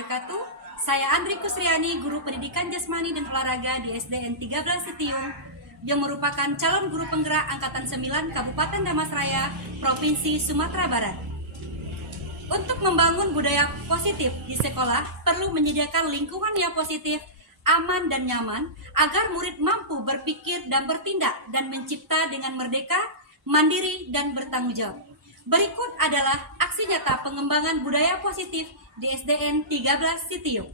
wabarakatuh. Saya Andri Kusriani, Guru Pendidikan Jasmani dan Olahraga di SDN 13 Setiung, yang merupakan calon guru penggerak Angkatan 9 Kabupaten Damasraya, Provinsi Sumatera Barat. Untuk membangun budaya positif di sekolah, perlu menyediakan lingkungan yang positif, aman dan nyaman, agar murid mampu berpikir dan bertindak dan mencipta dengan merdeka, mandiri, dan bertanggung jawab. Berikut adalah aksi nyata pengembangan budaya positif di SDN 13 Sitiung.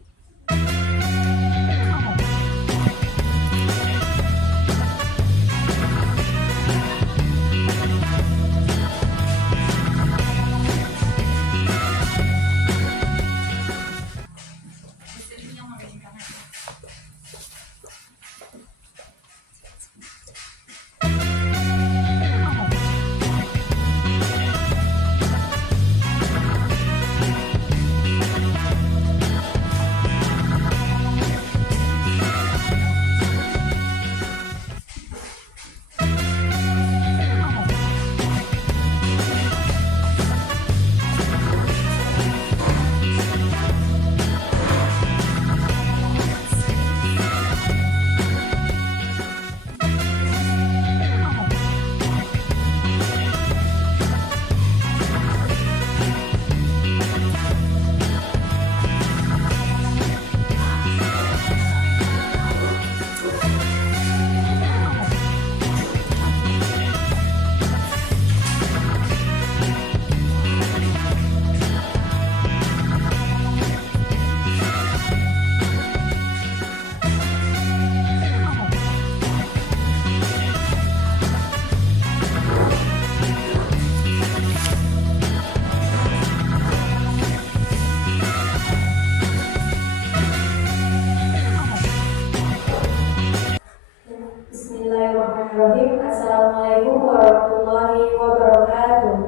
Bismillahirrahmanirrahim. Assalamualaikum warahmatullahi wabarakatuh.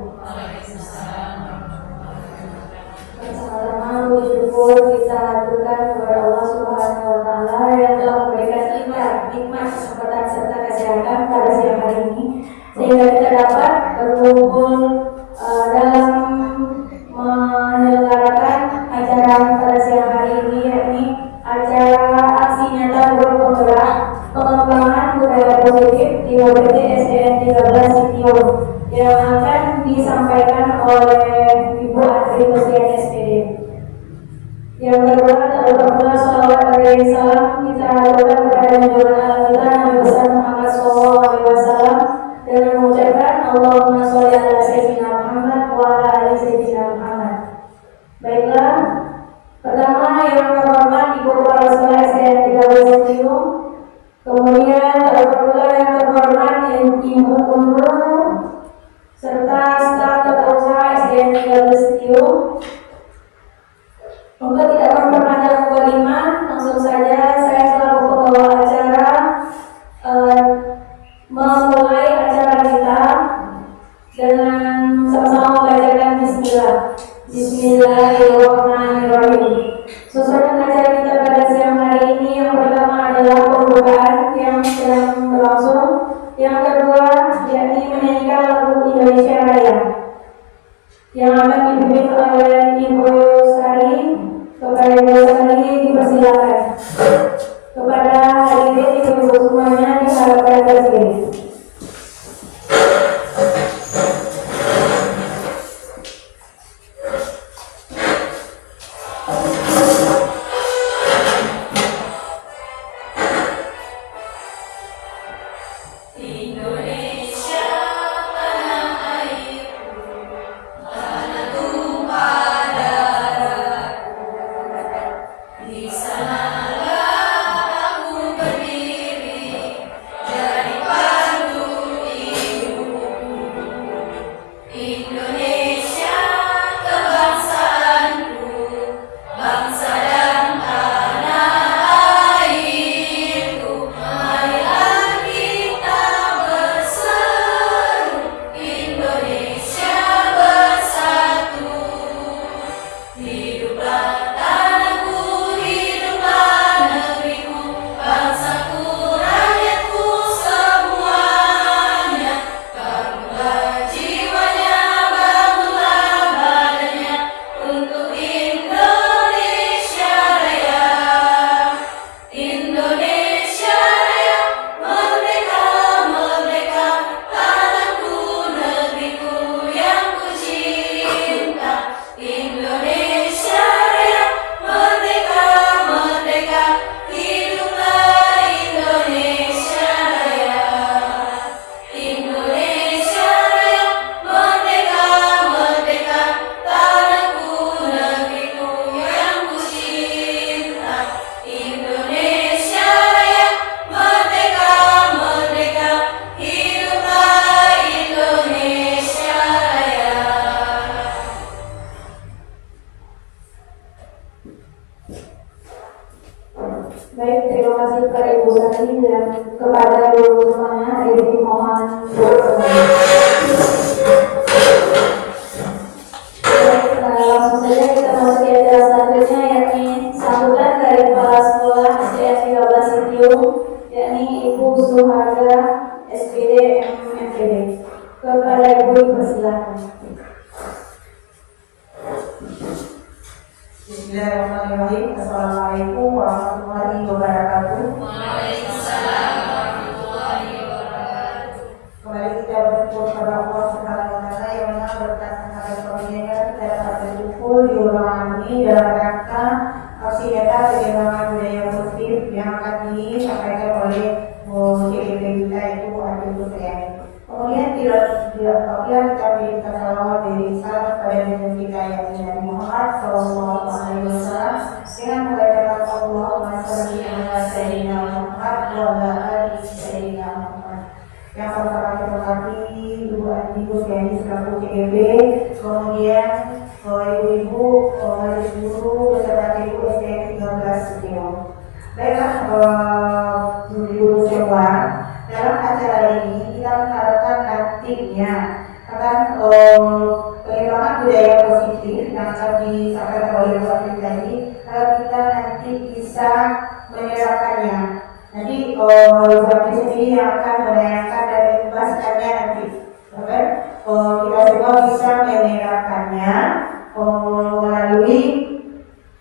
Pertama-tama bersyukur kita haturkan kepada Allah Subhanahu wa Ta'ala yang telah memberikan kita nikmat, kesempatan serta kesehatan pada siang hari ini, sehingga kita dapat berkumpul dalam menyelenggarakan acara pada siang hari ini, yakni acara aksi nyata guru penggerak pengembangan budaya positif di UPT SDN 13 Sitiung yang akan disampaikan oleh Ibu Andri Kusriani SPD. Yang kedua, tak lupa pula sholawat dan salam kita haturkan kepada junjungan alam kita Nabi besar Muhammad SAW dengan mengucapkan Allahumma sholli ala sayyidina Muhammad wa ala ali sayyidina Muhammad. Baiklah, pertama yang terhormat Ibu Kepala Sekolah SDN 13 Sitiung, kemudian terhormat yang terhormat Ibu Guru serta staf tata usaha SDN 13 Sitiung. Untuk tidak memperpanjang mukadimah, langsung saja saya selaku pembawa acara memulai acara kita dengan sama-sama membacakan Bismillah. Bismillahirrahmanirrahim. Susunan acara kita pada siang hari ini, yang pertama adalah pembukaan yang sedang berlangsung. Yang kedua, di Sari dan kepada guru semuanya dimohon langsung saja kita masuki acara selanjutnya, yakni sambutan dari kepala sekolah SDN 13 Sitiung, yakni Ibu Suharga SPD MMPD. Kepada Ibu dipersilakan. Bismillahirrahmanirrahim. Assalamualaikum warahmatullahi wabarakatuh. Kembali kita bersyukur kepada Allah Subhanahu wa taala yang mana berkat kepada karunia kita dapat berkumpul di ruangan ini dalam rangka aksi nyata pengembangan budaya positif yang akan disampaikan oleh CDP kita itu Adil Supriyani. Kemudian tidak apabila kita minta salawat dari salam pada nabi kita yang Nabi Muhammad Sallallahu Alaihi Wasallam dengan membacakan Allahumma shalli ala sayyidina Muhammad wa ala ali sayyidina Muhammad. Yang pertama terima kasih Ibu Andi Supriyani selaku CDP, kemudian ibu-ibu, guru beserta ibu SDN 13 Sitiung. Baiklah, guru semua, dalam acara ini kita mengharapkan nantinya akan pengembangan budaya positif yang akan disampaikan oleh Bu Andi tadi, agar kita nanti bisa menerapkannya. Nanti Bu Andi sendiri yang akan menayangkan dan membahaskannya nanti, agar kita semua bisa menerapkannya melalui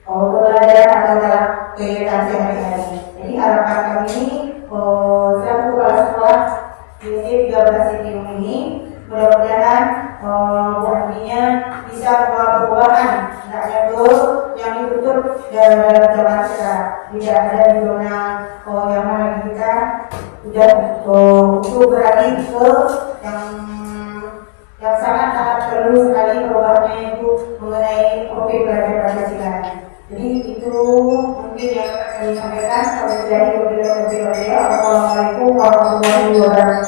pembelajaran atau dalam kegiatan sehari-hari. Jadi harapan kami ini selaku kepala sekolah di SD 13 Sitiung ini, mudah-mudahan Bu Andinya bisa membawa perubahan, hendaknya tuh yang ditutup dalam zaman sekarang, tidak ada di zona yang mana kita sudah untuk beralih ke yang sangat-sangat perlu sekali perubahannya, itu mengenai topik belajar Pancasila. Jadi itu mungkin yang akan disampaikan. Assalamualaikum warahmatullahi wabarakatuh.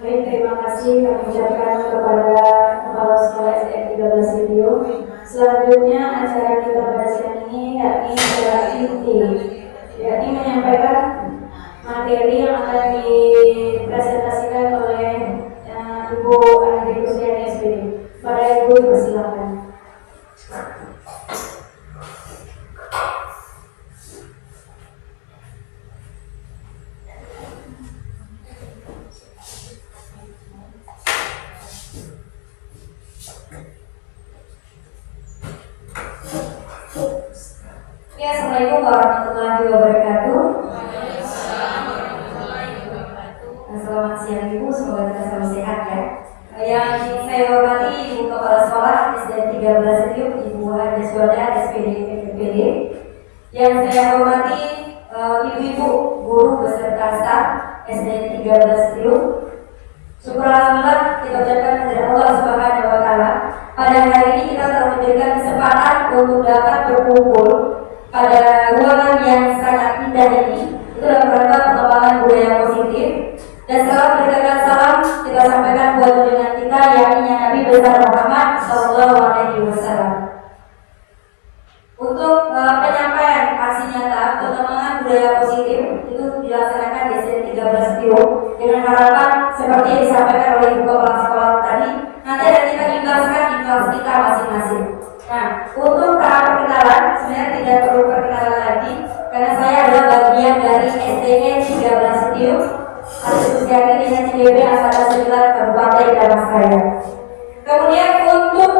Baik, terima kasih kami ucapkan kepada Kepala Sekolah SDN 13 Sitiung. Selanjutnya acara kita pada siang ini yakni acara inti, yakni menyampaikan materi yang akan dipresentasikan oleh Ibu Andi Supriyani SPD. Pada Ibu dipersilakan. Assalamualaikum warahmatullahi wabarakatuh. Selamat siang Ibu, semoga kita selalu sehat ya. Yang saya hormati Ibu Kepala Sekolah SDN 13 Sitiung, Ibu Haja Suada SPD MPD. Yang saya hormati ibu-ibu, guru beserta staf SDN 13 Sitiung. Syukur alhamdulillah kita ucapkan kepada Allah Subhanahu wa taala. Pada hari ini kita telah memberikan kesempatan untuk dapat berkumpul pada ruangan yang sangat indah ini, itu dalam rangka pengembangan budaya positif. Dan setelah memberikan salam, kita sampaikan buat junjungan kita, yakni Nabi besar Muhammad Sallallahu Alaihi Wasallam. Untuk penyampaian aksi nyata pengembangan budaya positif itu dilaksanakan di SDN 13 Sitiung dengan harapan seperti yang disampaikan oleh Ibu Kepala Sekolah tadi, nanti ada kita ikhlaskan di kelas kita masing-masing. Nah, untuk tahap perkenalan sebenarnya tidak perlu perkenalan lagi karena saya adalah bagian dari SDN 13 Sitiung atau Susiani dengan CDP Angkatan 9 Kabupaten Damastraya. Kemudian untuk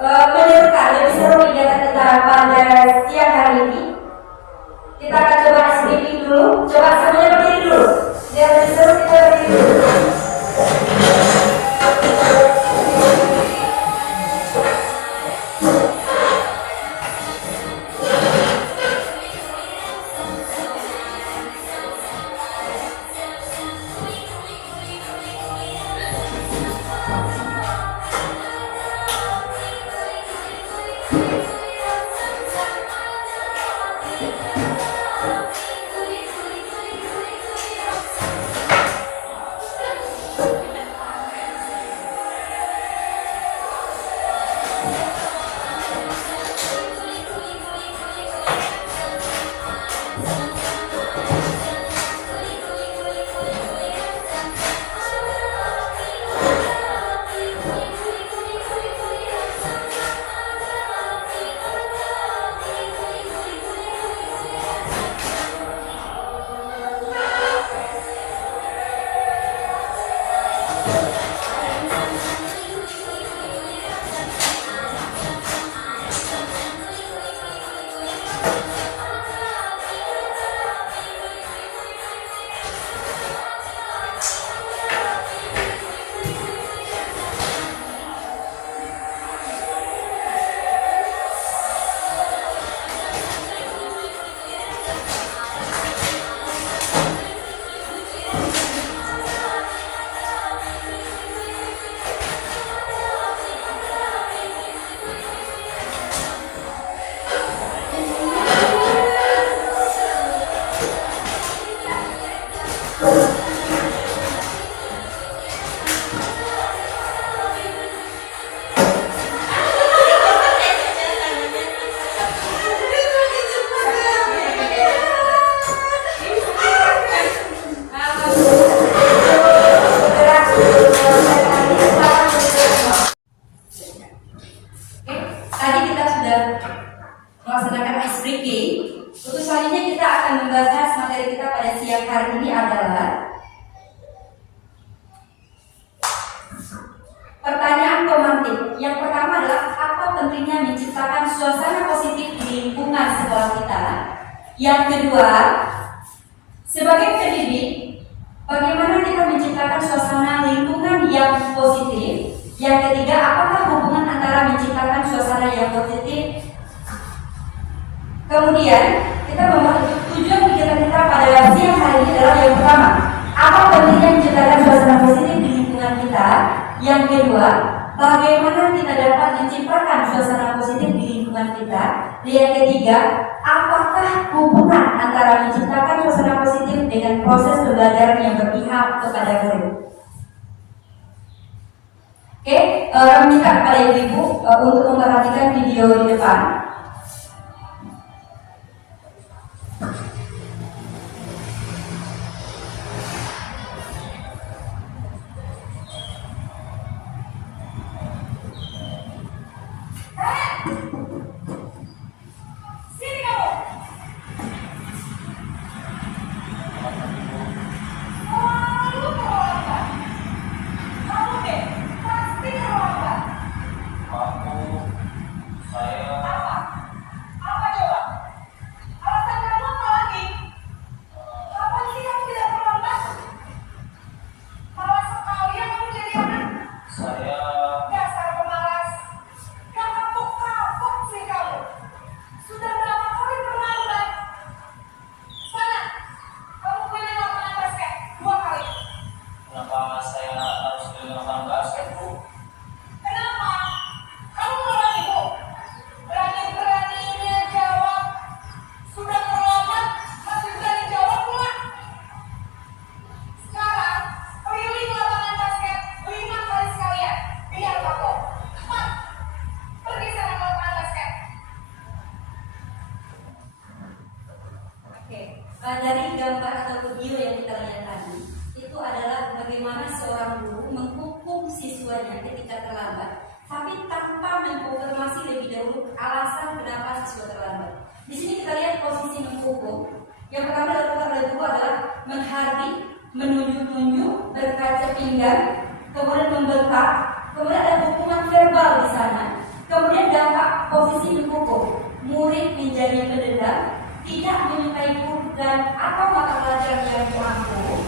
meneruskan lebih seru kegiatan kita pada siang hari ini, kita akan coba speaking dulu. Coba semuanya berdiri dulu. Biar lebih seru kita berdiri dulu. Oke, untuk selanjutnya kita akan membahas materi kita pada siang hari ini adalah pertanyaan pemantik. Yang pertama adalah apa pentingnya menciptakan suasana positif di lingkungan sekolah kita. Yang kedua, sebagai pendidik, bagaimana kita menciptakan suasana lingkungan yang positif. Yang ketiga, apakah hubungan antara menciptakan suasana yang positif. Kemudian kita membahas tujuan kegiatan kita pada siang hari ini adalah yang pertama, apa pentingnya menciptakan suasana positif di lingkungan kita. Yang kedua, bagaimana kita dapat menciptakan suasana positif di lingkungan kita. Dan yang ketiga, apakah hubungan antara menciptakan suasana positif dengan proses pembelajaran yang berpihak kepada murid. Oke, minta kepada ibu-ibu untuk memperhatikan video di depan. Dari gambar atau video yang kita lihat tadi, itu adalah bagaimana seorang guru menghukum siswanya ketika terlambat, tapi tanpa mengkonfirmasi lebih dahulu alasan kenapa siswa terlambat. Di sini kita lihat posisi menghukum. Yang pertama dilakukan oleh guru adalah menghardik, menunjuk-nunjuk, berkaca pinggang, kemudian membentak, kemudian ada hukuman verbal di sana. Kemudian dampak posisi menghukum, murid menjadi pendendam, tidak menyukai guru dan atau mata pelajaran yang diampu.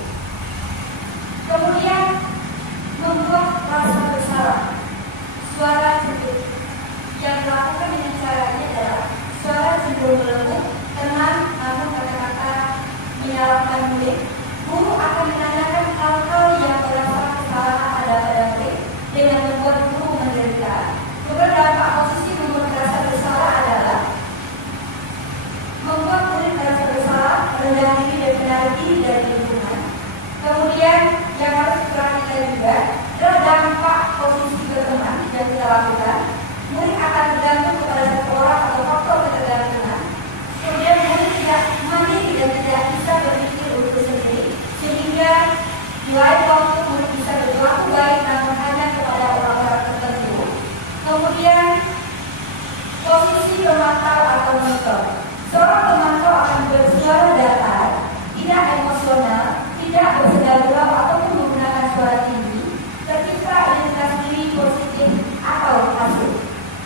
Kemudian membuat rasa bersalah, suara jemput. Yang dilakukan dengan caranya adalah suara cenderung melembut, tenang, namun kata-kata menyalahkan murid. Guru akan menanyakan hal-hal yang berasa kesalahan ada pada murid dengan membuat guru menderita. Kemudian dampak posisi membuat rasa bersalah adalah membuat murid merasa bersalah, rendah diri dan menarik diri dari lingkungan. Kemudian yang harus diperhatikan juga adalah dampak posisi berteman yang kita lakukan. Murid akan bergantung kepada seseorang atau faktor ketergantungan. Kemudian murid tidak mandiri dan tidak bisa berpikir untuk sendiri, sehingga di lain waktu murid bisa berlaku baik namun hanya kepada orang-orang tertentu. Kemudian posisi pemantau atau monitor. Seorang pemantau akan bersuara datar, tidak emosional, tidak bersegar-gerak ataupun menggunakan suara tinggi, tercipta identitas diri positif atau pasif.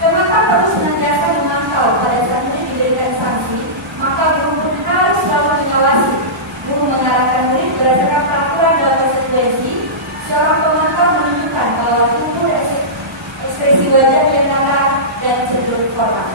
Pemantau harus senantiasa memantau pada saat murid diberikan sanksi, maka guru pun harus selalu mengawasi. Guru mengarahkan murid berdasarkan peraturan dalam konsekuensi. Seorang pemantau menunjukkan bahwa tubuh ekspresi wajah yang nampak dan cenderung formal.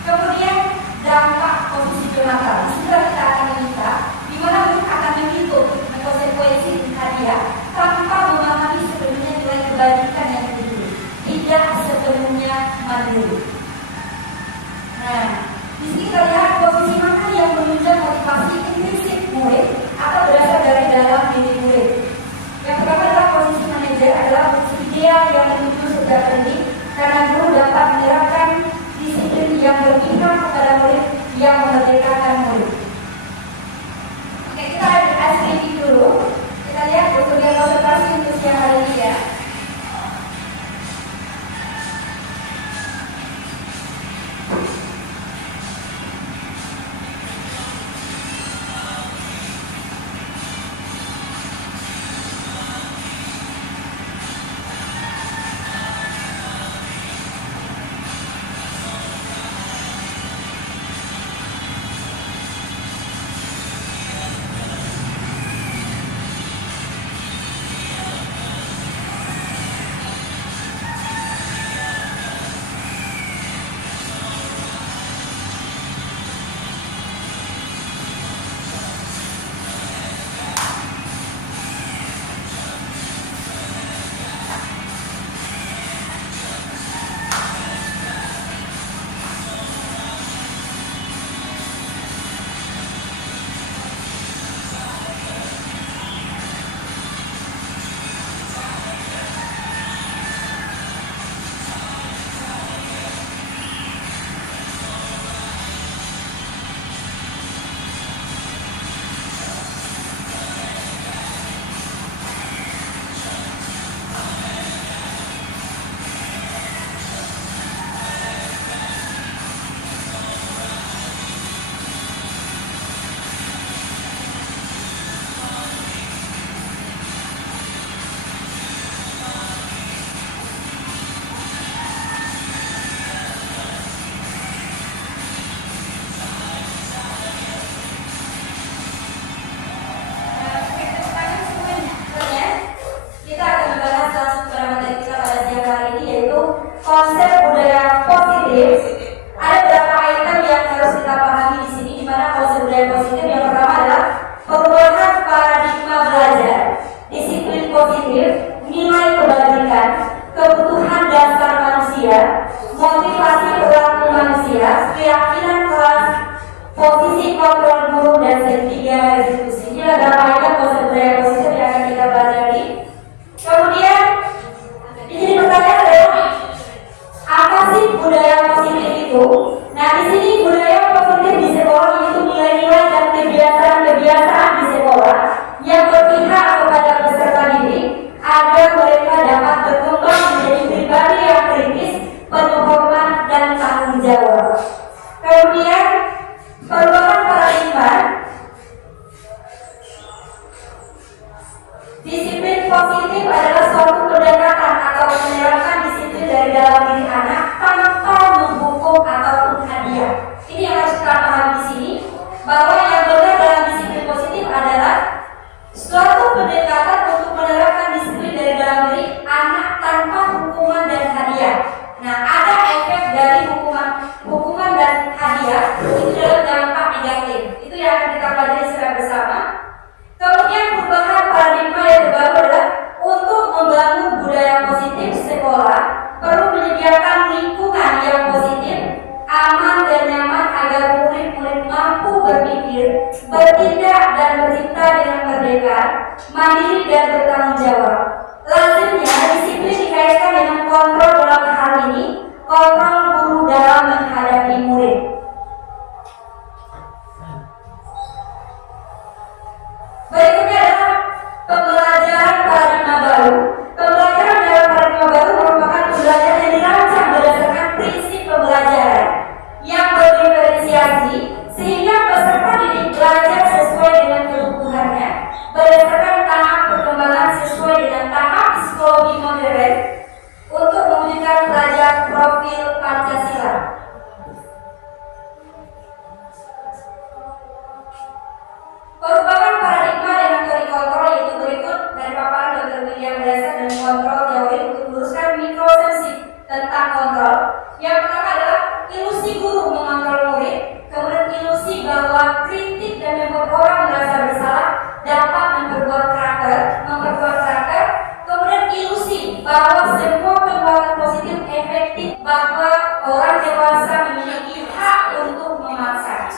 Kemudian dampak posisi pemantau. Setelah kita akan meminta, di mana murid akan menghitung konsekuensi hadiah tanpa memahami sepenuhnya nilai kebajikan yang terjadi, tidak sepenuhnya mandiri. Nah, di sini kita lihat posisi mana yang menunjang motivasi intrinsik murid atau berasal dari dalam diri murid. Yang pertama adalah posisi manajer, adalah posisi ideal yang menuju sejak pendidik, karena guru dapat menyerahkan disiplin yang berpihak kepada murid yang memerdekakan murid. Oke, kita ada sedikit dulu. Kita lihat untuk konsentrasi untuk siang hari ini ya. posisi kontrol guru dan segitiga restitusi. Ini adalah kaidah konsep budaya positif yang akan kita pelajari. Kemudian di sini pertanyaan adalah apa sih budaya positif itu? Nah, di sini budaya positif di sekolah itu nilai-nilai dan kebiasaan-kebiasaan di sekolah yang berpihak kepada peserta didik agar mereka dapat berkembang menjadi pribadi yang kritis, penuh hormat dan tanggung jawab. Kemudian perubahan paradigma. Disiplin positif adalah suatu pendekatan atau menerapkan disiplin dari dalam diri anak tanpa menghukum ataupun hadiah. Ini yang harus kita pahami di sini, bahwa yang benar dalam disiplin positif adalah suatu pendekatan untuk menerapkan disiplin dari dalam diri anak tanpa hukuman dan hadiah. Nah, ada efek dari hukuman dan hadiah itu adalah dampak negatif. Itu yang akan kita pelajari secara bersama. Kemudian perubahan paradigma yang terbaru adalah untuk membangun budaya positif sekolah perlu menyediakan lingkungan yang positif, aman dan nyaman agar murid-murid mampu berpikir, bertindak dan bercipta dengan merdeka, mandiri dan bertanggung jawab. Lazimnya disiplin dikaitkan dengan kontrol dalam hal ini, kontrol guru dalam menghadapi murid. Berikutnya adalah pembelajaran paradigma baru. Pembelajaran dalam paradigma baru merupakan pembelajaran yang dirancang berdasarkan prinsip pembelajaran yang berdiferensiasi sehingga peserta didik belajar sesuai dengan kebutuhannya berdasarkan tahap perkembangan sesuai dengan tahap psikologi modern untuk mewujudkan pelajar profil Pancasila. Perubahan paradigma dengan teori kontrol yaitu berikut dari paparan Dr. William Blasek dan kontrol teori untuk meluruskan mikrokonsepsi tentang kontrol. Yang pertama adalah ilusi guru mengontrol murid, kemudian ilusi bahwa kritik dan membuat orang merasa bersalah dapat memperkuat karakter, kemudian ilusi bahwa semua perbuatan positif efektif, bahwa orang dewasa memiliki hak untuk memaksa.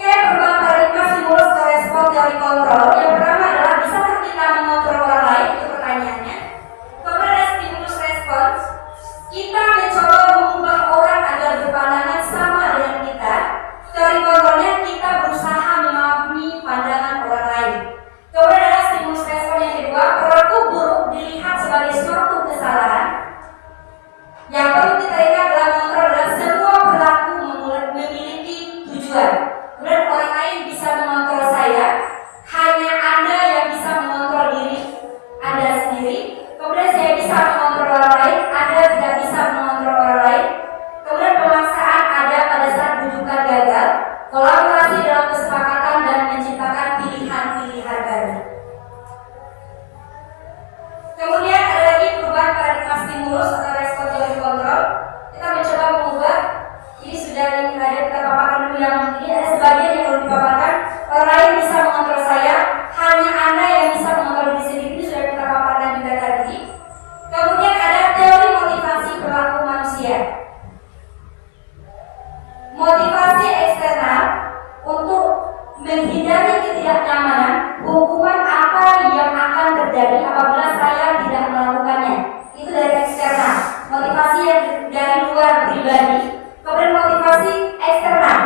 Perubahan paradigma stimulus atau respon teori kontrol. Yang pertama adalah bisakah kita mengontrol orang lain? Itu pertanyaannya. Kemudian ada stimulus respons. Kita mencoba mengubah orang agar berpandangan sama dengan kita. Teori kontrolnya kita berusaha memahami pandangan orang lain. Kemudian ada stimulus respon yang kedua, perilaku buruk dilihat sebagai suatu kesalahan. Yang perlu kita ingat dalam kontrol adalah semua perilaku memiliki tujuan. Kemudian orang lain bisa mengontrol saya, hanya Anda yang bisa mengontrol diri Anda sendiri. Kemudian saya bisa mengontrol orang lain, Anda tidak bisa mengontrol orang lain. Kemudian pemaksaan ada pada saat rujukan gagal, kolaborasi dalam kesepakatan dan menciptakan pilihan-pilihan baru. Kemudian ada lagi perubahan paradigma stimulus atau respon teori kontrol. Kita mencoba mengubah. Ini sudah kita paparkan dulu yang ini ada sebagian yang belum dipaparkan. Orang lain bisa mengontrol saya, hanya Anda yang bisa mengontrol diri sendiri. Ini sudah kita paparkan juga tadi. Kemudian ada teori motivasi perilaku manusia. Motivasi eksternal untuk menghindari ketidaknyamanan, hukuman apa yang akan terjadi apabila saya tidak melakukannya. Itu dari eksternal. Motivasi yang dari luar pribadi. Kemudian motivasi eksternal,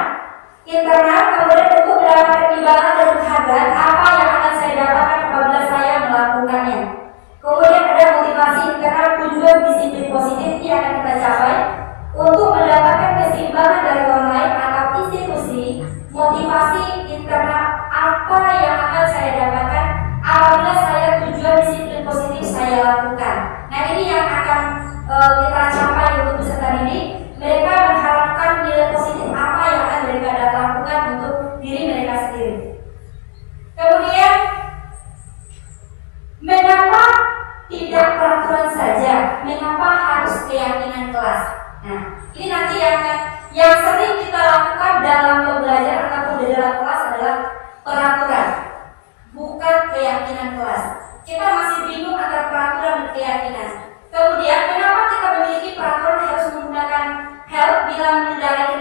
internal, kemudian untuk mendapatkan imbalan dan penghargaan apa yang akan saya dapatkan apabila saya melakukannya. Kemudian ada motivasi internal, tujuan disiplin positif yang akan kita capai untuk mendapatkan keseimbangan dari orang lain atau institusi. Motivasi internal apa yang akan saya dapatkan apabila saya tujuan disiplin positif saya lakukan. Nah, ini yang akan kita capai untuk peserta didik. Mereka mengharapkan nilai positif apa yang akan mereka lakukan untuk diri mereka sendiri. Kemudian, mengapa tidak peraturan saja? Mengapa harus keyakinan kelas? Nah, ini nanti yang sering kita lakukan dalam pembelajaran ataupun di dalam kelas adalah peraturan, bukan keyakinan kelas. Kita masih bingung antara peraturan dan keyakinan. Kemudian, kenapa kita memiliki peraturan harus menggunakan help bila mengendarai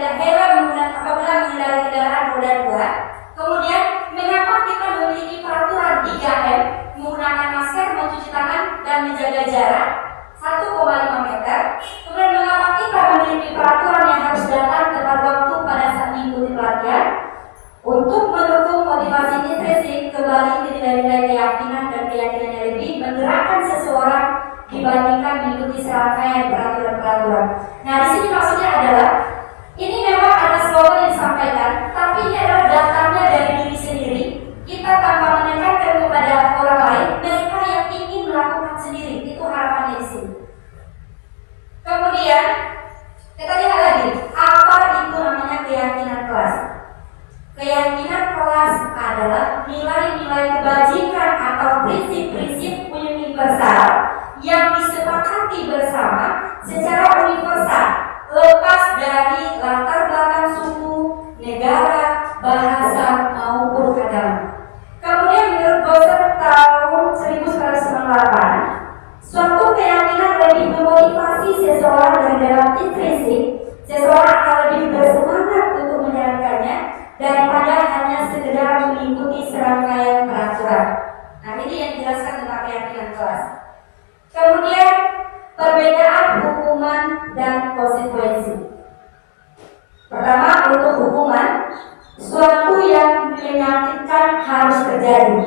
terjadi.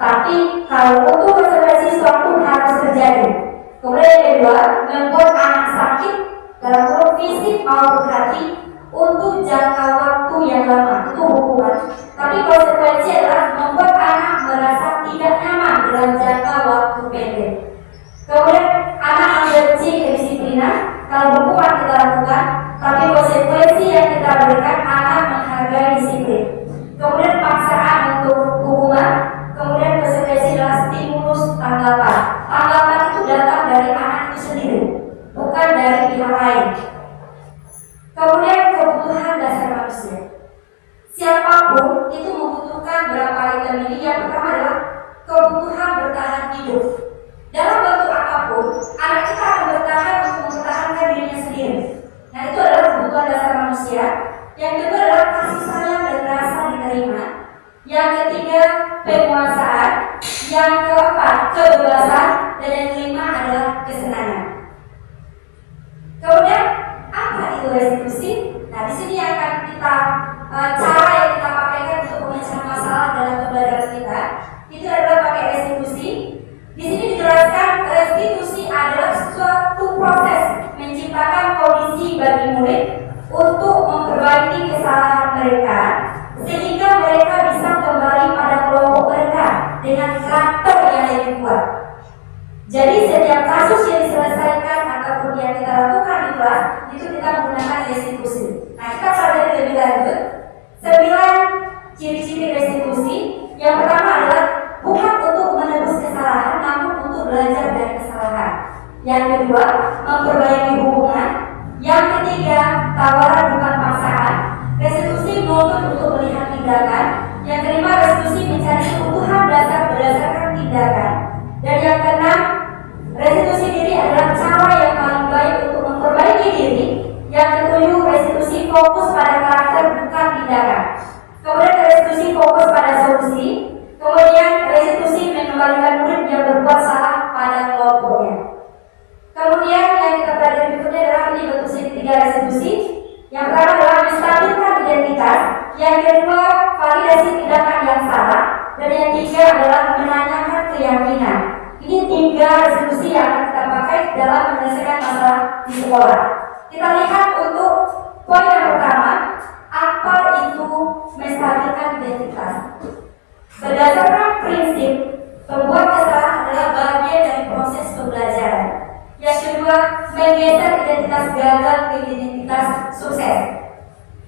Tapi kalau untuk konsekuensi suatu harus terjadi. Kemudian yang kedua, membuat anak sakit dalam bentuk fisik maupun hati untuk jangka waktu yang lama, itu hukuman. Tapi konsekuensi adalah membuat anak merasa tidak nyaman dalam jangka waktu pendek. Kemudian anak membenci kedisiplinan. Kalau hukuman kita lakukan, tapi konsekuensi yang kita berikan anak menghargai disiplin. Kemudian paksaan untuk hukuman. Kemudian konsekuensi adalah stimulus tanggapan. Tanggapan itu datang dari anak itu sendiri, bukan dari pihak lain. Kemudian kebutuhan dasar manusia. Siapapun itu membutuhkan berapa item ini. Yang pertama adalah kebutuhan bertahan hidup. Dalam bentuk apapun, anak kita akan bertahan untuk mempertahankan dirinya sendiri. Nah, itu adalah kebutuhan dasar manusia. Yang kedua adalah kasih sayang dan rasa diterima. Yang ketiga, penguasaan. Yang keempat, kebebasan. Dan yang kelima adalah kesenangan. Kemudian, apa itu restitusi? Nah, di sini akan kita cara yang kita pakaikan untuk pemecahan masalah dalam pembelajaran kita. Itu adalah pakai restitusi. Di sini dijelaskan restitusi adalah suatu proses menciptakan kondisi bagi murid untuk memperbaiki kesalahan mereka sehingga mereka bisa kembali pada kelompok mereka dengan karakter yang lebih kuat. Jadi setiap kasus yang diselesaikan ataupun yang kita lakukan di kelas itu kita menggunakan restitusi. Nah, kita pelajari lebih lanjut 9 ciri-ciri restitusi. Yang pertama adalah bukan untuk menebus kesalahan, namun untuk belajar dari kesalahan. Yang kedua, memperbaiki hubungan. Yang ketiga, tawaran bukan paksaan. Restitusi menuntut untuk melihat tindakan. Yang kelima, restitusi mencari kebutuhan dasar berdasarkan tindakan. Dan yang keenam, restitusi diri adalah cara yang paling baik untuk memperbaiki diri. Yang ketujuh, restitusi fokus pada karakter bukan tindakan. Kemudian restitusi fokus pada solusi. Kemudian restitusi mengembalikan murid yang berbuat salah pada kelompoknya. Kemudian yang kita pelajari berikutnya adalah ini bentuk segitiga restitusi. Yang pertama adalah menstabilkan identitas. Yang kedua, validasi tindakan yang salah. Dan yang ketiga adalah menanyakan keyakinan. Ini 3 restitusi yang akan kita pakai dalam menyelesaikan masalah di sekolah. Kita lihat untuk poin yang pertama, apa itu menstabilkan identitas. Berdasarkan prinsip, pembuat kesalahan adalah bagian dari proses pembelajaran. Yang kedua, menggeser identitas gagal ke identitas sukses.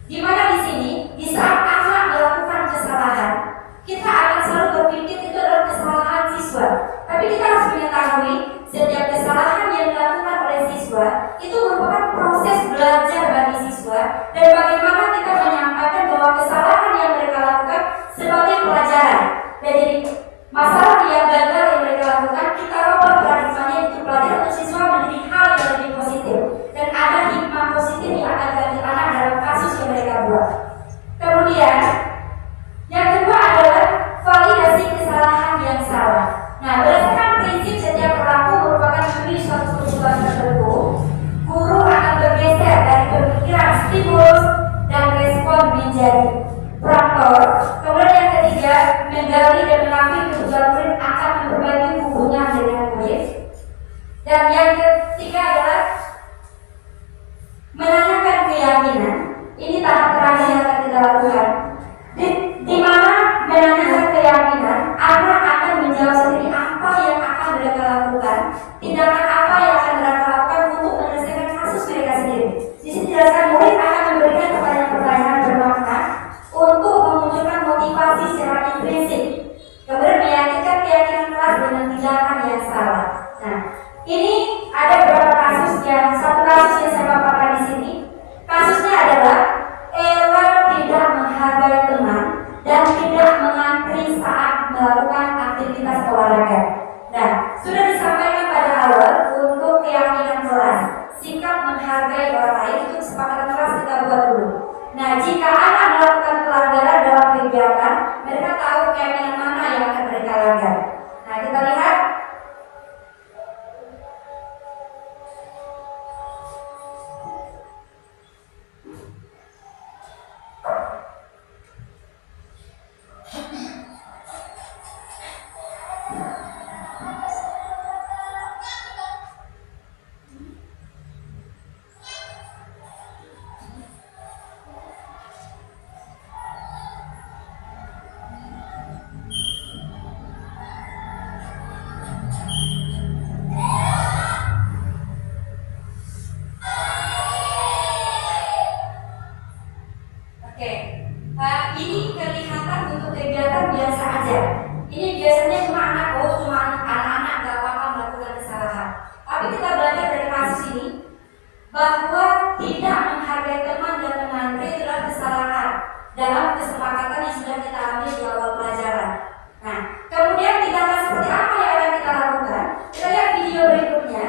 Di mana di sini, di saat anak melakukan kesalahan, kita akan selalu berpikir itu adalah kesalahan siswa. Tapi kita harus mengetahui setiap kesalahan yang dilakukan oleh siswa itu merupakan proses belajar bagi siswa dan bagaimana kita menyampaikan bahwa kesalahan yang mereka lakukan sebagai pelajaran. Dan jadi masalah yang gagal yang mereka lakukan kita ubah paradigmanya itu pelajaran untuk siswa menjadi hal yang lebih positif dan ada hikmah positif yang akan diambil anak dalam kasus yang mereka buat. Kemudian yang kedua adalah validasi kesalahan yang salah. Nah, berdasarkan prinsip setiap pelaku merupakan diri suatu kebutuhan tertentu, guru akan bergeser dari pemikiran stimulus dan respon menjadi praktor. Kemudian yang ketiga, menggali dan mengakui kebutuhan murid akan memperbaiki hubungan dengan murid. Dan yang ketiga adalah menanyakan keyakinan. Ini tahap terakhir yang akan kita lakukan. Di mana menanyakan keyakinan, anak akan menjawab sendiri apa yang akan mereka lakukan, tindakan apa yang akan mereka lakukan untuk menyelesaikan kasus mereka sendiri. Di sini jelaskan murid akan memberikan pertanyaan-pertanyaan bermakna untuk memunculkan motivasi secara intrinsik. Kemudian meyakinkan keyakinan kelas dengan tindakan yang salah. Nah, ini ada beberapa kasus yang satu kasus yang saya paparkan di sini. Kasusnya adalah Ella tidak menghargai teman dan tidak mengantri saat melakukan aktivitas olahraga. Nah, sudah disampaikan pada awal untuk keyakinan kelas, sikap menghargai orang lain itu kesepakatan kelas kita buat dulu. Nah, jika anak melakukan pelanggaran dalam kegiatan, mereka tahu keyakinan mana yang akan mereka langgar. Nah, kita lihat. menghargai teman dan mengantri itu adalah kesalahan dalam kesepakatan yang sudah kita ambil di awal pelajaran. Nah, kemudian tindakan seperti apa yang akan kita lakukan? Kita lihat video berikutnya.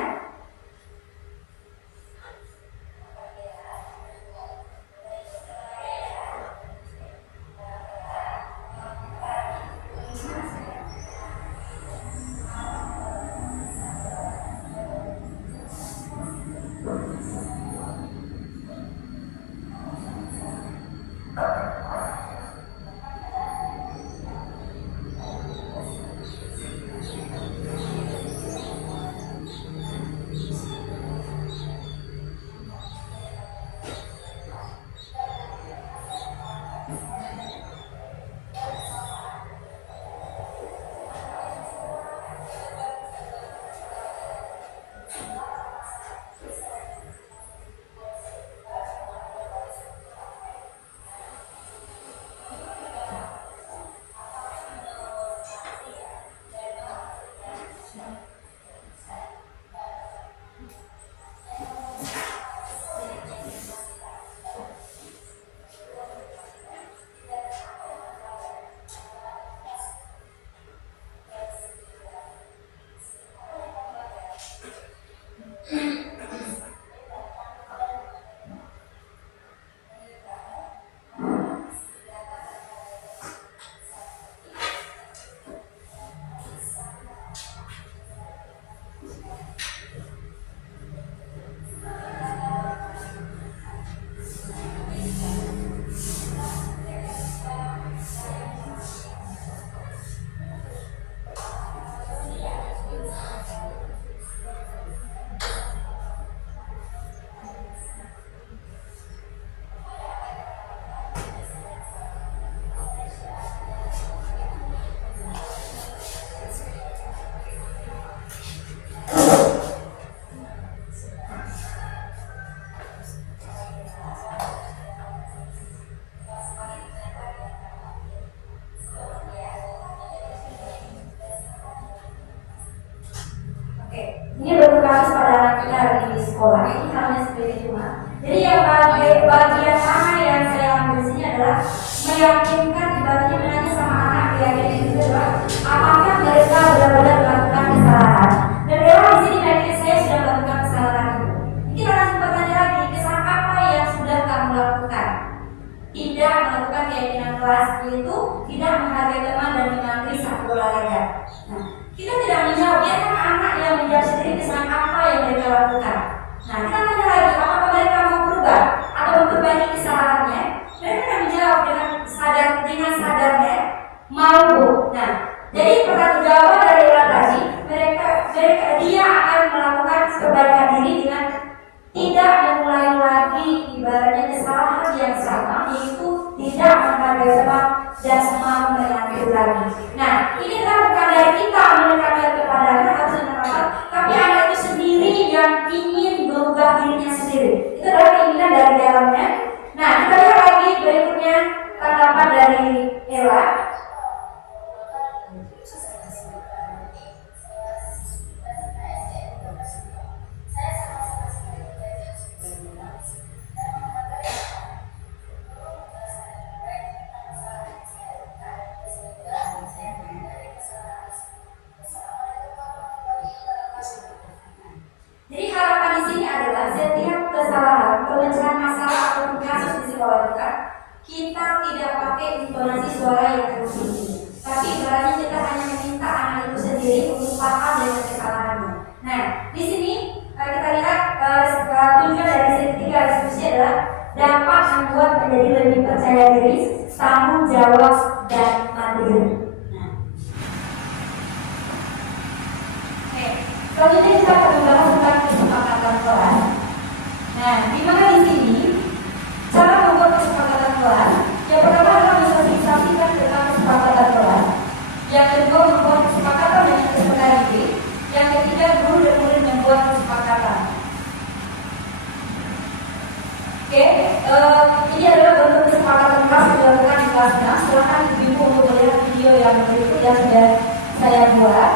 Ini bertugas pada anak kita di sekolah. Ini halnya seperti itu, Mak. Jadi yang bagian mana yang saya ambil di sini adalah meyakinkan, ibaratnya menanya sama anak, meyakinkan itu adalah apakah mereka benar-benar melakukan kesalahan. Dan memang di sini meyakinkan saya sudah melakukan kesalahan itu. Kita langsung bertanya lagi, kesalahan apa yang sudah kamu lakukan? Tidak melakukan keyakinan kelas, yaitu tidak menghargai teman dan mengantri saat berolahraga. Nah, kita tidak menjawab, biarkan anak yang menjawab sendiri kesalahan apa yang mereka lakukan. Nah, kita tanya lagi, apakah mereka mau berubah atau memperbaiki kesalahannya? Mereka akan menjawab dengan sadarnya mau. Nah, jadi pertanggungjawaban dari orang tadi, dia akan melakukan perbaikan diri dengan tidak mengulangi lagi ibaratnya kesalahan yang sama, yaitu tidak menghargai teman dan semalam menyakiti lagi. Nah, ini adalah bukan dari kita menekankan kepada anak atau menekankan, tapi anak itu sendiri yang ingin berubah dirinya sendiri. Itu adalah keinginan dari dalamnya. Nah, kita lihat lagi berikutnya tanggapan dari Ella. Jadi harapan di sini adalah setiap kesalahan, pemecahan masalah atau kasus di sekolah kita tidak pakai intonasi suara yang tinggi, tapi ibaratnya kita hanya meminta anak itu sendiri untuk paham dengan kesalahannya. Nah, di sini kita lihat tujuan dari tiga diskusi adalah dapat membuat menjadi lebih percaya diri, tanggung jawab dan mandiri. Selanjutnya kita akan membahas tentang kesepakatan kelas. Nah, di mana di sini cara membuat kesepakatan kelas? Yang pertama adalah mensosialisasikan tentang kesepakatan kelas. Yang kedua membuat kesepakatan dengan peserta didik. Yang ketiga guru dan murid membuat kesepakatan. Oke, ini adalah bentuk kesepakatan kelas yang dilakukan di kelas 6. Silakan ibu untuk melihat video yang berikut yang sudah saya buat.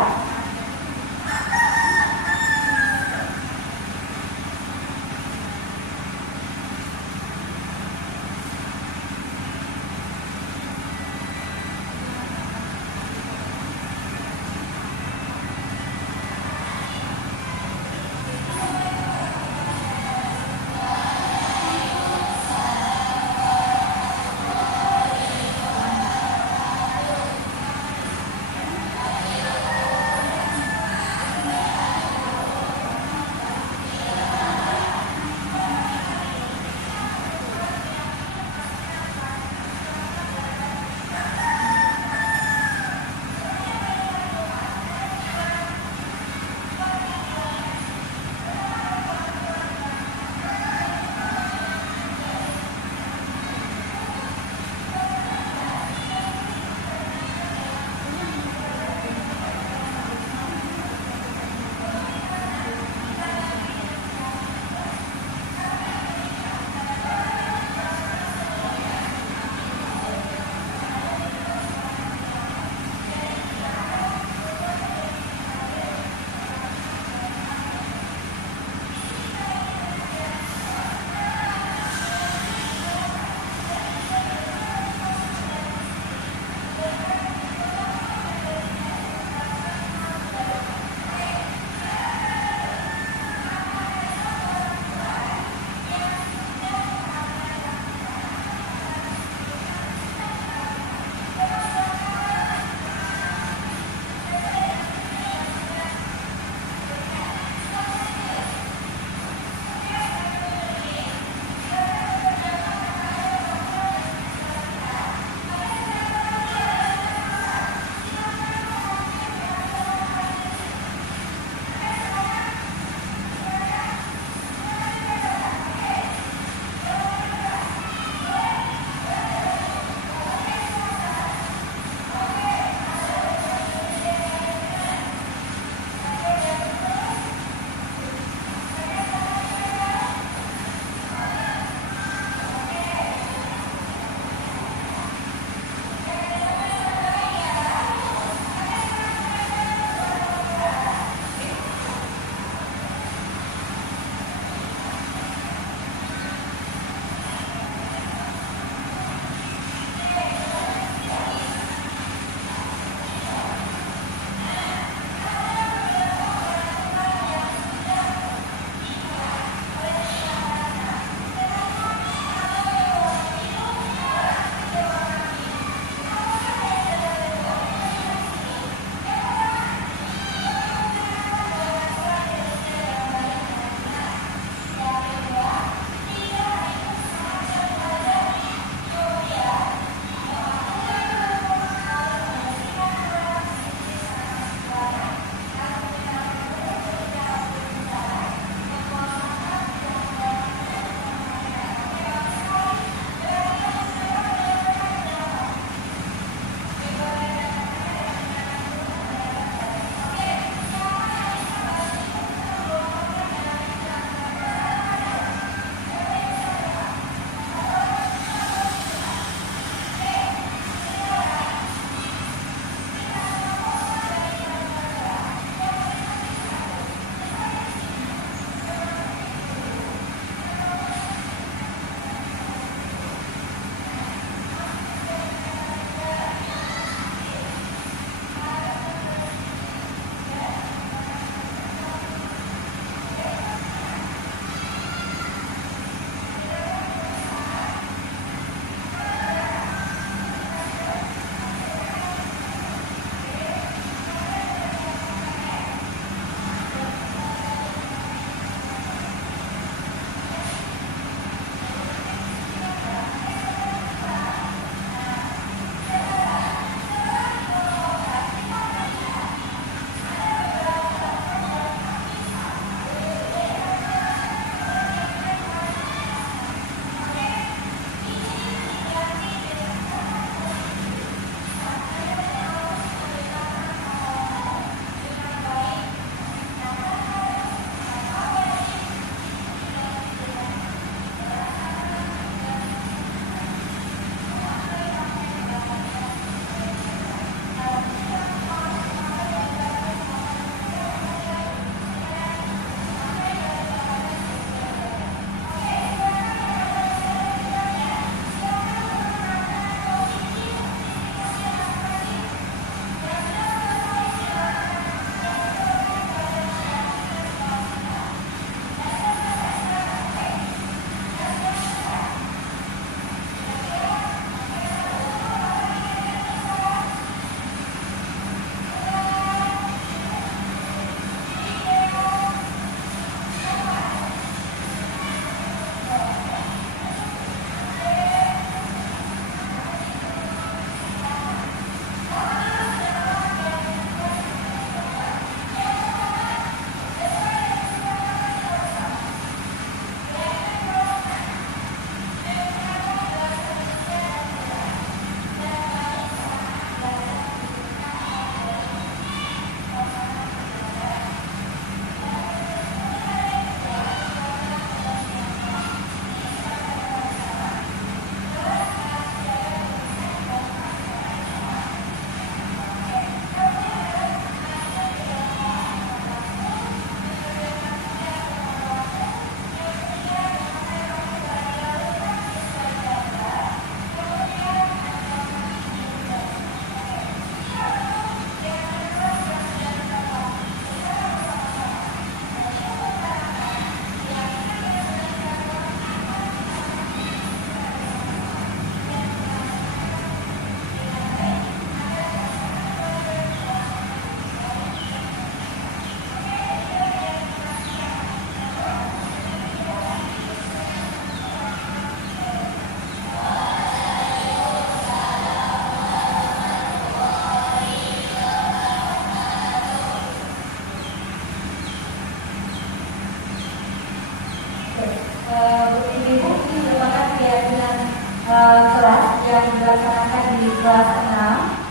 kelas yang dilaksanakan di kelas 6.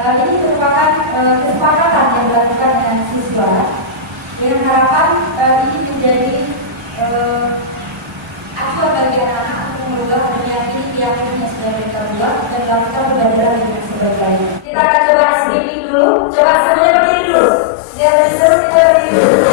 Ini merupakan kesepakatan yang dilakukan dengan siswa dengan harapan ini menjadi acuan bagi anak-anak untuk merubah meyakini keyakinan yang sudah mereka buat dan melakukan pembelajaran dengan sebaik-baiknya. Kita akan coba speaking dulu, coba semuanya berdiri dulu. Biar seru kita berdiri dulu.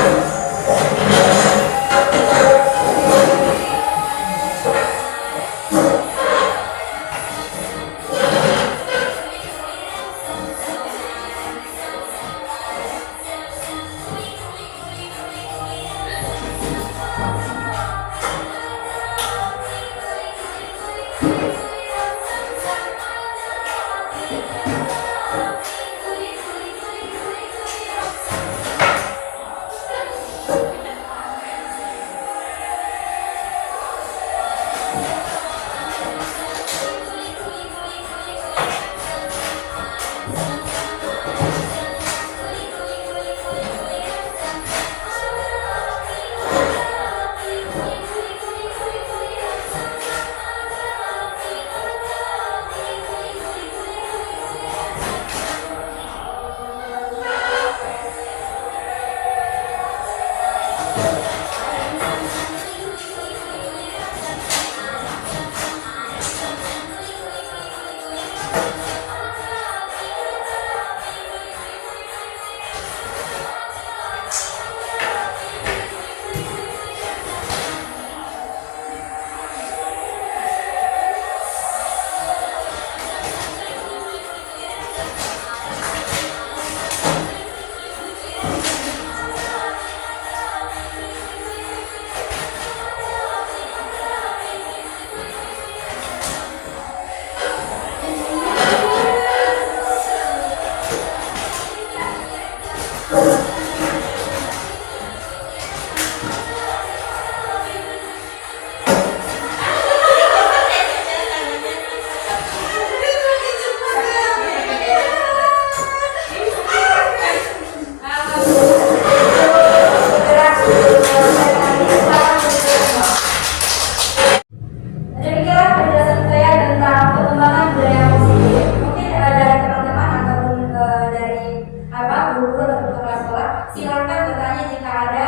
Silakan bertanya jika ada,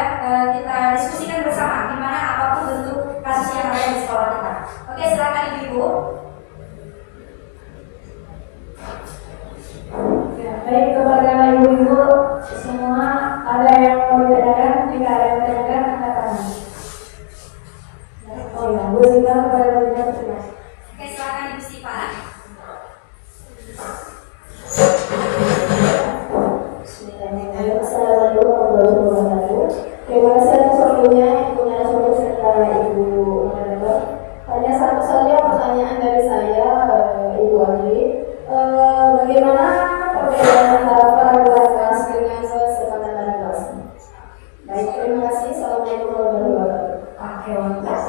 kita diskusikan bersama gimana apapun bentuk kasus yang ada di sekolah kita. Oke, silakan ibu-ibu. Ya, baik kepada ibu-ibu semua, ada yang mau ditanyakan? Jika ada yang ditanyakan, angkat tangan. Oh ya, Bu Sita kepada ibu-ibu bertugas. Oke, silakan Ibu Sipa. Assalamualaikum warahmatullahi wabarakatuh. Terima kasih atas waktunya yang punya suatu serta Ibu moderator. Hanya satu saja pertanyaan dari saya, Ibu Andri. Bagaimana perbedaan antara para kelas dengan kesepakatan kelas? Baik, terima kasih. Assalamualaikum warahmatullahi wabarakatuh. Oke, untuk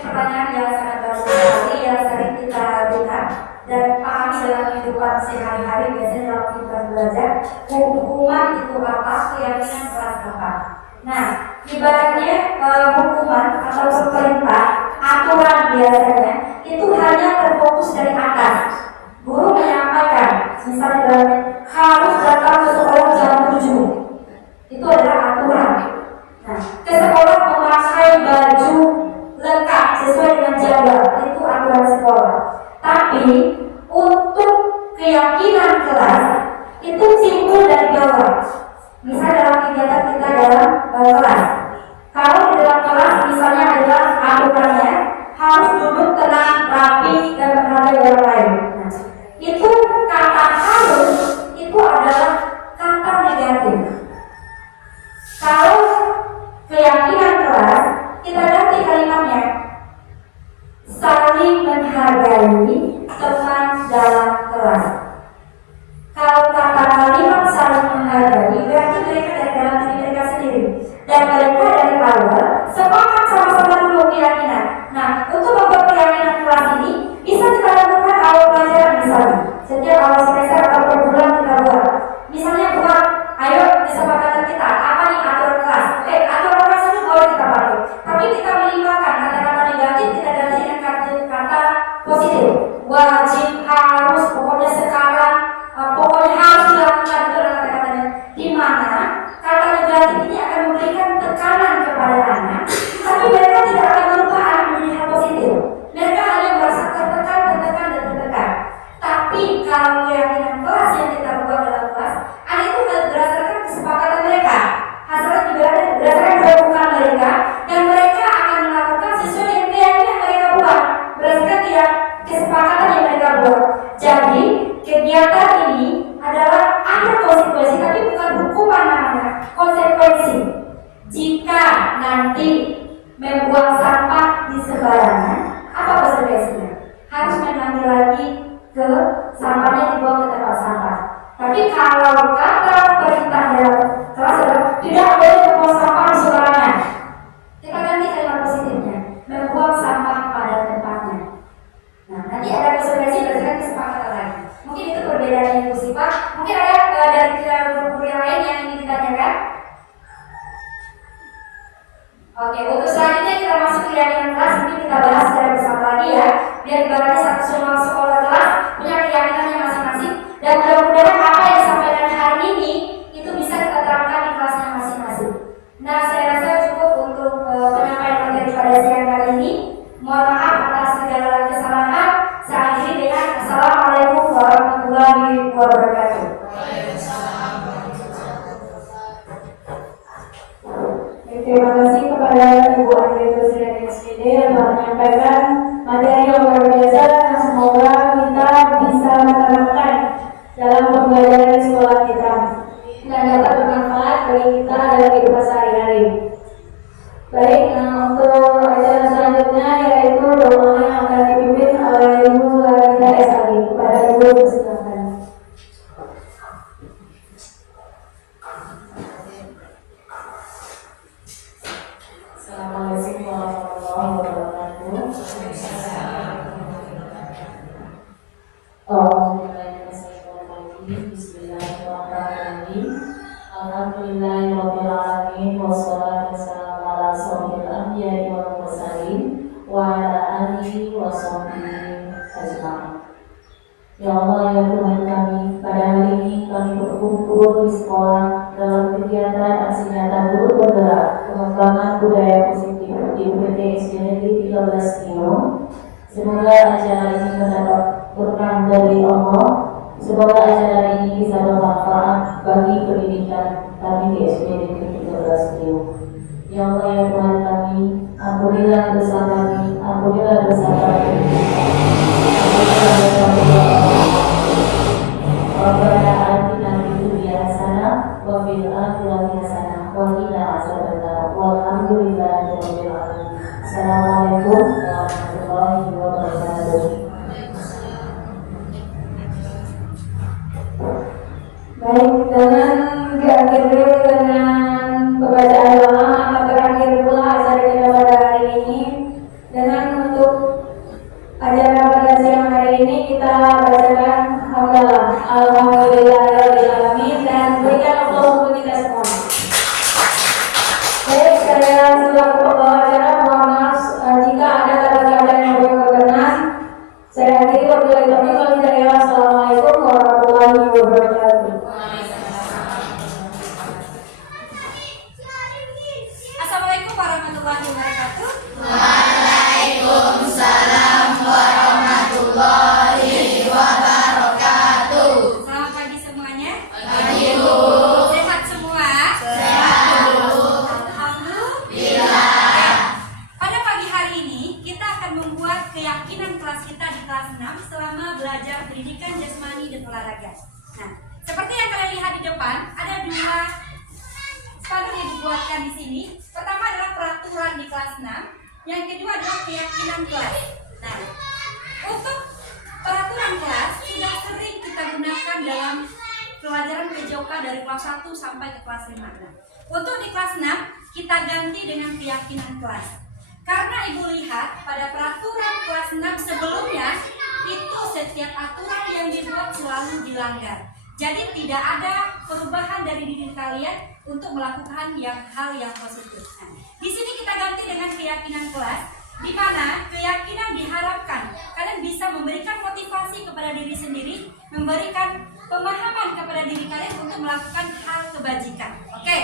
pertanyaan yang sangat bagus sekali yang sering kita dengar dan pahami dalam kehidupan sehari-hari. Biasanya dalam kehidupan belajar, hukuman itu apa, keyakinan kelas apa. Nah, ibaratnya hukuman atau perintah, aturan biasanya itu hanya terfokus dari atas. Guru menyampaikan, misalnya dalam harus datang ke sekolah jam 7. Itu adalah aturan. Nah, ke sekolah memakai baju lengkap sesuai dengan jadwal, itu aturan sekolah. Tapi untuk keyakinan kelas itu timbul dari bawah. Misal dalam kegiatan kita dalam kelas, kalau di dalam kelas misalnya adalah aturannya harus duduk tenang, rapi dan menghargai orang lain. Nah, itu kata harus itu adalah kata negatif. Kalau keyakinan kelas, kita ganti kalimatnya saling menghargai teman dalam kelas. Kalau kata kalimat saling menghargai, berarti mereka dari dalam diri mereka sendiri. Dan mereka dari awal sepakat sama-sama dulu keyakinan. Nah, untuk membuat keyakinan kelas ini bisa kita lakukan awal pelajaran misalnya. Setiap awal semester atau per bulan kita buat. Misalnya buat, ayo kesepakatan kita, apa nih aturan kelas? Oke, aturan kelas itu boleh kita pakai. Tapi kita melibatkan kata-kata negatif, kita ganti dengan kata positif. biar ibaratnya satu semua sekolah kelas punya keyakinannya masing-masing, dan mudah-mudahan apa yang disampaikan hari ini itu bisa kita terapkan di kelasnya masing-masing. Nah, saya rasa cukup untuk penyampaian materi pada siang hari ini. Mohon maaf atas segala kesalahan. Saya akhiri dengan Assalamualaikum warahmatullahi wabarakatuh. Terima kasih kepada Ibu Andri Presiden SPD yang telah menyampaikan materi yang luar biasa yang semoga kita bisa menerapkan dalam pembelajaran di sekolah kita dan dapat bermanfaat bagi kita dalam kehidupan sehari-hari. Baik, untuk acara selanjutnya yaitu doa yang akan dipimpin oleh Ibu Suharita SAI. Kepada Ibu persilakan. Assalamualaikum warahmatullahi wabarakatuh. Bismillahirrahmanirrahim. Alhamdulillahirabbil alamin wassalatu wassalamu ala asyrofil anbiya'i wal mursalin wa ala alihi wa sahbihi ajma'in. Ya Allah, ya Tuhan kami, pada hari ini kami berkumpul di sekolah dalam kegiatan aksi nyata guru bergerak pengembangan budaya positif di UPT SD Negeri 13 Tio. Semoga acara ini mendapat berkah dari Allah. Semoga acara ini bisa bermanfaat bagi pendidikan kami di SD Negeri 13 Tio. Ya Allah, ya Tuhan kami, ampunilah dosa kami, ampunilah dosa kami. Rabbana atina fid dunya hasanah wa fil akhirati hasanah wa qina adzabannar. Walhamdulillahi rabbil alamin. Assalamualaikum warahmatullahi wabarakatuh. Baik, dengan diakhiri dengan pembacaan doa, maka berakhir pula acara kita pada hari ini. Dengan untuk acara pada siang hari ini kita bacakan hamdalah alhamdulillahirabbil alamin dan berikan aplaus untuk kita semua. Baik, saya selaku pembawa acara mohon maaf jika ada kata-kata yang belum berkenan. Saya akhiri wabillahi taufiq wal hidayah. Assalamualaikum warahmatullahi wabarakatuh. Assalamualaikum warahmatullahi wabarakatuh. Selamat pagi semuanya. Sehat semua. Alhamdulillah. Pada pagi hari ini kita akan membuat keyakinan kelas kita di kelas 6 selama belajar pendidikan jasmani dan olahraga. Nah, seperti yang kalian lihat di depan, ada dua spanduk yang dibuatkan di sini. Pertama adalah peraturan di kelas 6, yang kedua adalah keyakinan kelas. Nah, untuk peraturan kelas sudah sering kita gunakan dalam pelajaran PJOK dari kelas 1 sampai ke kelas 5. Nah, untuk di kelas 6 kita ganti dengan keyakinan kelas. Karena Ibu lihat pada peraturan kelas 6 sebelumnya itu setiap aturan yang dibuat selalu dilanggar. Jadi tidak ada perubahan dari diri kalian untuk melakukan hal yang positif. Nah, di sini kita ganti dengan keyakinan kelas, di mana keyakinan diharapkan kalian bisa memberikan motivasi kepada diri sendiri, memberikan pemahaman kepada diri kalian untuk melakukan hal kebajikan. Oke,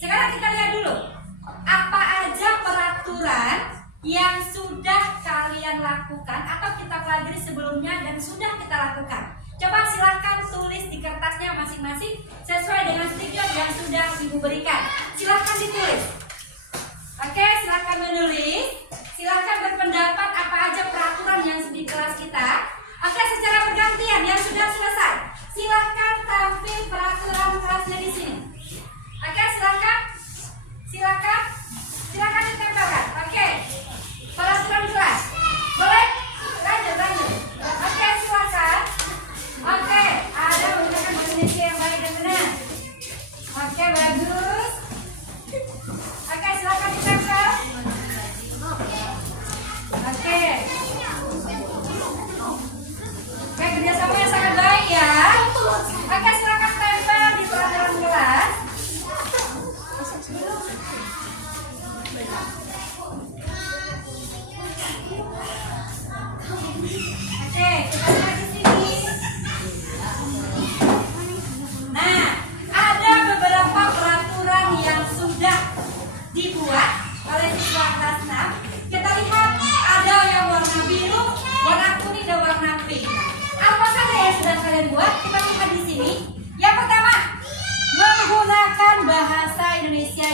sekarang kita lihat dulu apa aja peraturan yang sudah kalian lakukan atau kita pelajari sebelumnya dan sudah kita lakukan. Coba silahkan tulis di kertasnya masing-masing sesuai dengan tujuan yang sudah Ibu berikan. Silahkan ditulis. Oke, silahkan menulis. Silahkan berpendapat apa aja peraturan yang di kelas kita. Oke, secara bergantian yang sudah selesai. Silahkan tampil peraturan kelasnya di sini. Oke, silahkan. Silahkan ditempelkan. Oke, peraturan kelas. Boleh? Lanjut. Oke, silahkan. Oke, ada menggunakan bahasa Indonesia yang baik dan benar. Oke, bagus. Oke, silakan ditempel. Oke, kerjasamanya sangat baik ya. Oke, silakan tempel di peraturan kelas.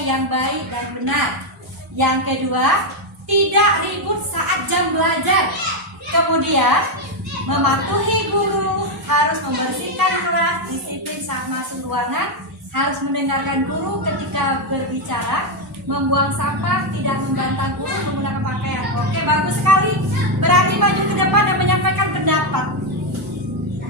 yang baik dan benar. Yang kedua, tidak ribut saat jam belajar. Kemudian, mematuhi guru, harus membersihkan kelas, disiplin saat masuk ruangan, harus mendengarkan guru ketika berbicara, membuang sampah, tidak membantah guru, menggunakan pakaian. Oke, bagus sekali. Berarti maju ke depan dan menyampaikan pendapat.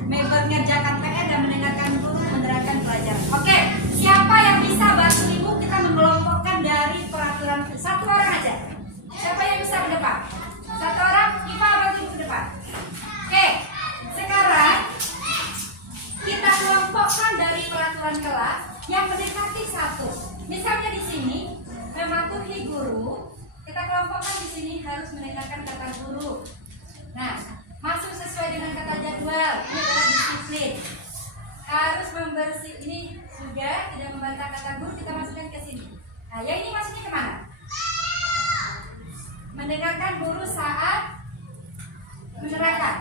Mengerjakan PR dan mendengarkan guru, menerangkan pelajaran. Oke, siapa yang bisa bantu ibu? Kita mengelompokkan dari peraturan. Satu orang aja. Siapa yang bisa ke depan? Satu orang, Iva bantu ibu ke depan. Oke, sekarang kita kelompokkan dari peraturan kelas yang mendekati satu. Misalnya di sini mematuhi guru, kita kelompokkan di sini harus mendengarkan kata guru. Nah, masuk sesuai dengan kata jadwal. Ini adalah disiplin. Harus membersih. Ini juga tidak membantah kata guru, kita masukkan ke sini. Nah, yang ini masuknya kemana? Mendengarkan guru saat menerangkan.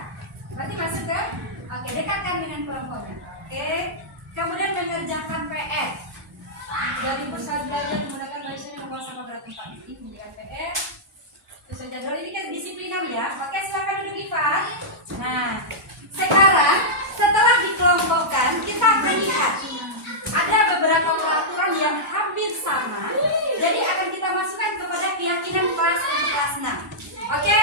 Berarti masuk ke? Oke, dekatkan dengan kelompoknya. Oke. Kemudian mengerjakan PR. 2000 saat belajar menggunakan bahasa yang membawa sama berat tempat. Ini mengerjakan PR. Sesuai jadwal, ini kan disiplinan ya. Oke, silakan duduk Iva. Nah, sekarang setelah dikelompokkan, kita melihat ada beberapa peraturan yang hampir sama. Jadi akan kita masukkan kepada keyakinan kelas untuk kelas 6. Oke,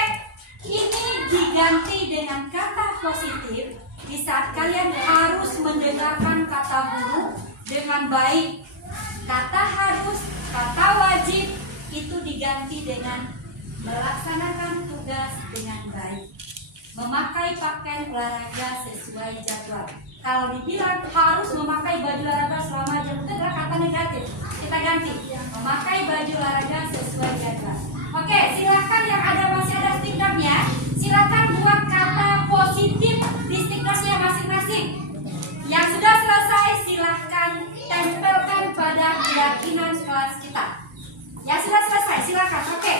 ini diganti dengan kata positif di saat kalian harus mendengarkan kata guru dengan baik. Kata harus, kata wajib itu diganti dengan melaksanakan tugas dengan baik. Memakai pakaian olahraga sesuai jadwal. Kalau dibilang harus memakai baju olahraga selama jam, itu adalah kata negatif. Kita ganti, memakai baju olahraga sesuai jadwal. Oke, silahkan yang masih ada stikernya, silahkan buat kata positif di stikernya masing-masing. Yang sudah selesai silahkan tempelkan pada keyakinan kelas kita. Yang sudah selesai silahkan. Oke,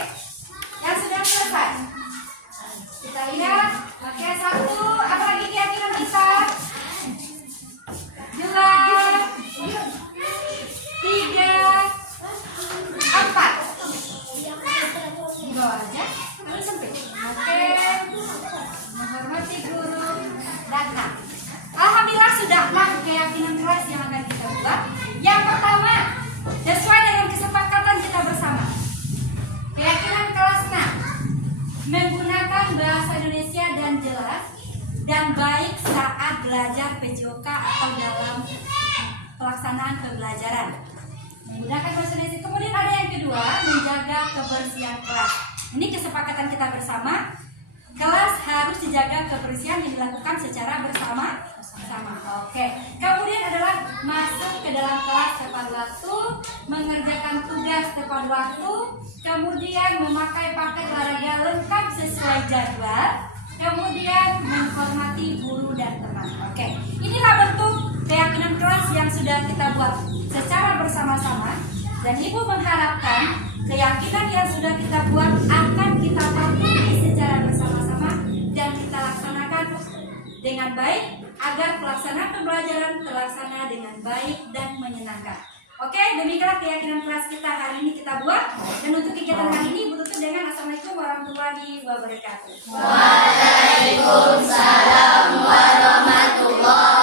yang sudah selesai kita lihat. Oke, 1, apa lagi keyakinan kita? 2, 3, 4. Di bawah aja, lalu sempit. Oke, menghormati guru dan hak. Alhamdulillah sudah 6 keyakinan kelas yang akan kita buat. Yang pertama, sesuai dengan kesepakatan kita bersama. Keyakinan kelas 6, menggunakan bahasa Indonesia dan jelas dan baik saat belajar PJOK atau dalam pelaksanaan pembelajaran. Menggunakan bahasa Indonesia. Kemudian ada yang kedua, menjaga kebersihan kelas. Ini kesepakatan kita bersama. Kelas harus dijaga kebersihan yang dilakukan secara bersama. Oke. Kemudian adalah masuk ke dalam kelas tepat waktu, mengerjakan tugas tepat waktu, kemudian memakai pakaian olahraga lengkap sesuai jadwal, kemudian menghormati guru dan teman. Oke. Inilah bentuk keyakinan kelas yang sudah kita buat secara bersama-sama, dan Ibu mengharapkan keyakinan yang sudah kita buat akan kita patuhi secara bersama-sama dan kita laksanakan dengan baik agar pelaksanaan pembelajaran terlaksana dengan baik dan menyenangkan. Oke, demikianlah keyakinan kelas kita hari ini kita buat. Dan untuk kegiatan hari ini Ibu tutup dengan Assalamualaikum warahmatullahi wabarakatuh. Waalaikumsalam warahmatullahi